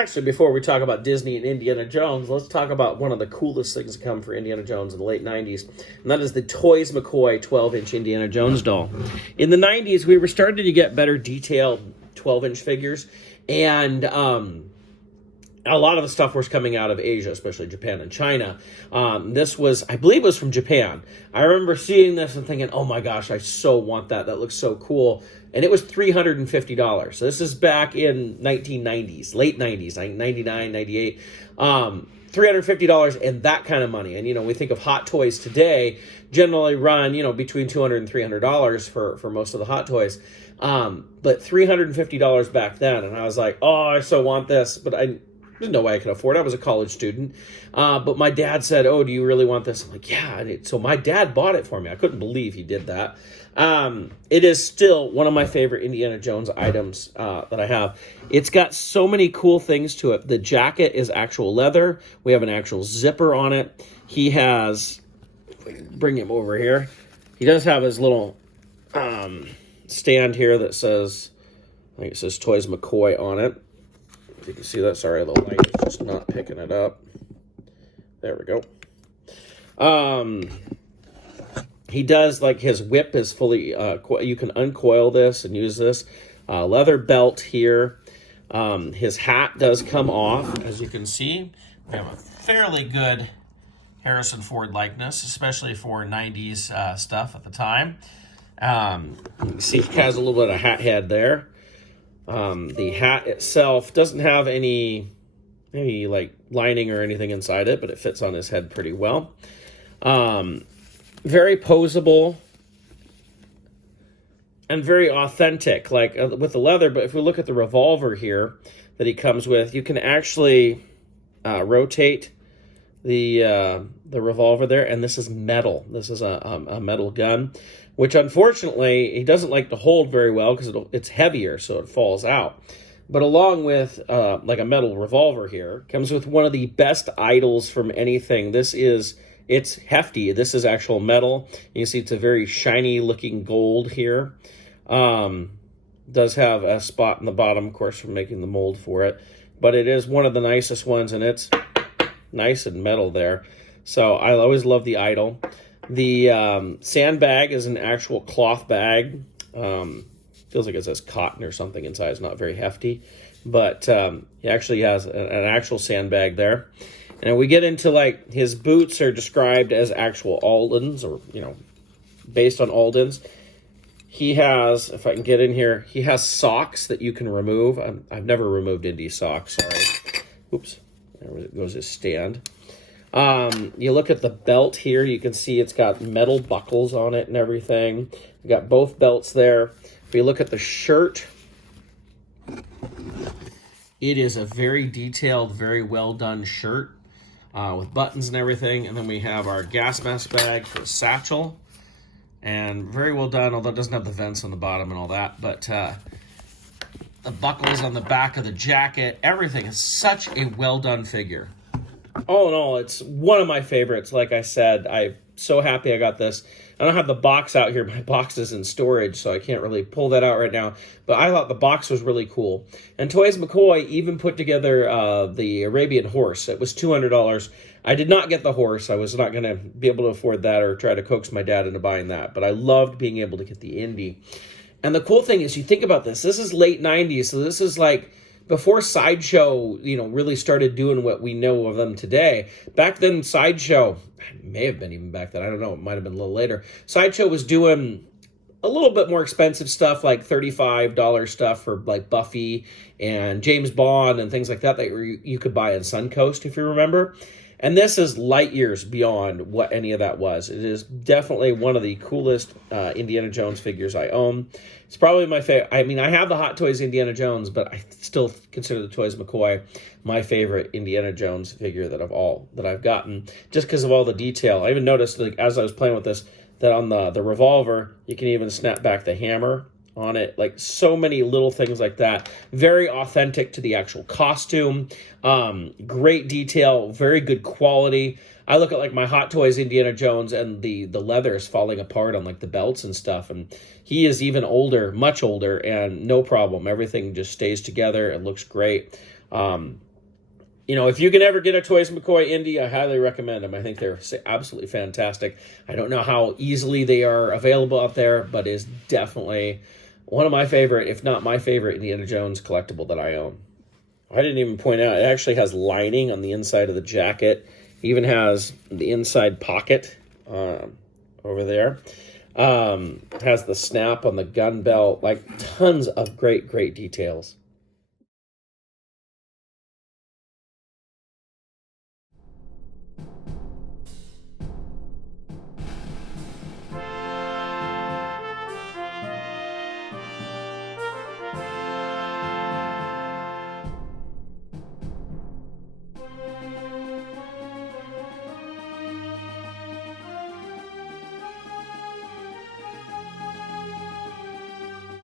Actually, before we talk about Disney and Indiana Jones, let's talk about one of the coolest things to come for Indiana Jones in the late 90s, and that is the Toys McCoy 12-inch Indiana Jones doll. In the 90s, we were starting to get better detailed 12-inch figures, and a lot of the stuff was coming out of Asia, especially Japan and China. This was, I believe it was from Japan. I remember seeing this and thinking, oh my gosh, I so want that. That looks so cool. And it was $350. So this is back in 1990s, late 90s, 99, 98. $350 and that kind of money. And, you know, we think of Hot Toys today generally run, you know, between $200 and $300 for most of the Hot Toys. But $350 back then. And I was like, oh, I so want this. But there's no way I could afford it. I was a college student. But my dad said, oh, do you really want this? I'm like, yeah. And so my dad bought it for me. I couldn't believe he did that. It is still one of my favorite Indiana Jones items that I have. It's got so many cool things to it. The jacket is actual leather. We have an actual zipper on it. He has, if we can bring him over here, he does have his little stand here that says, I think it says Toys McCoy on it. If you can see that, sorry, the light is just not picking it up. There we go. He does, like, his whip is fully, you can uncoil this and use this. Leather belt here. His hat does come off, as you can see. We have a fairly good Harrison Ford likeness, especially for 90s stuff at the time. You can see he has a little bit of hat head there. The hat itself doesn't have any like lining or anything inside it, but it fits on his head pretty well. Very posable and very authentic, like with the leather. But if we look at the revolver here that he comes with, you can actually rotate the revolver there, and this is metal. This is a metal gun, which unfortunately he doesn't like to hold very well because it's heavier, so it falls out. But along with like a metal revolver here, comes with one of the best idols from anything. It's hefty. This is actual metal. You can see it's a very shiny looking gold here. Does have a spot in the bottom, of course, for making the mold for it. But it is one of the nicest ones, and it's nice and metal there. So I always love the idol. The sandbag is an actual cloth bag. Feels like it says cotton or something inside. It's not very hefty. But he actually has an actual sandbag there. And we get into, like, his boots are described as actual Aldens, or, you know, based on Aldens. He has, if I can get in here, he has socks that you can remove. I've never removed Indy socks, sorry. Oops, there goes his stand. You look at the belt here, you can see it's got metal buckles on it and everything. You got both belts there. If you look at the shirt, it is a very detailed, very well done shirt. With buttons and everything. And then we have our gas mask bag for the satchel. And very well done, although it doesn't have the vents on the bottom and all that. But the buckles on the back of the jacket, everything is such a well done figure. All in all, it's one of my favorites. Like I said, I'm so happy I got this. I don't have the box out here. My box is in storage, so I can't really pull that out right now. But I thought the box was really cool. And Toys McCoy even put together the Arabian horse. It was $200. I did not get the horse. I was not going to be able to afford that or try to coax my dad into buying that. But I loved being able to get the Indy. And the cool thing is, you think about this. This is late 90s, so this is like before Sideshow, you know, really started doing what we know of them today. Back then, Sideshow, may have been even back then, I don't know, it might have been a little later. Sideshow was doing a little bit more expensive stuff, like $35 stuff for like Buffy and James Bond and things like that you could buy in Suncoast, if you remember. And this is light years beyond what any of that was. It is definitely one of the coolest Indiana Jones figures I own. It's probably my favorite. I mean, I have the Hot Toys Indiana Jones, but I still consider the Toys McCoy my favorite Indiana Jones figure that I've gotten, just because of all the detail. I even noticed, like, as I was playing with this, that on the revolver, you can even snap back the hammer on it. Like, so many little things like that. Very authentic to the actual costume. Great detail, very good quality. I look at, like, my Hot Toys Indiana Jones, and the leather is falling apart on, like, the belts and stuff, and he is even older, much older, and no problem. Everything just stays together. It looks great. you know, if you can ever get a Toys McCoy Indie, I highly recommend them. I think they're absolutely fantastic. I don't know how easily they are available out there, but it's definitely one of my favorite, if not my favorite, Indiana Jones collectible that I own. I didn't even point out, it actually has lining on the inside of the jacket. It even has the inside pocket over there. Has the snap on the gun belt, like tons of great details.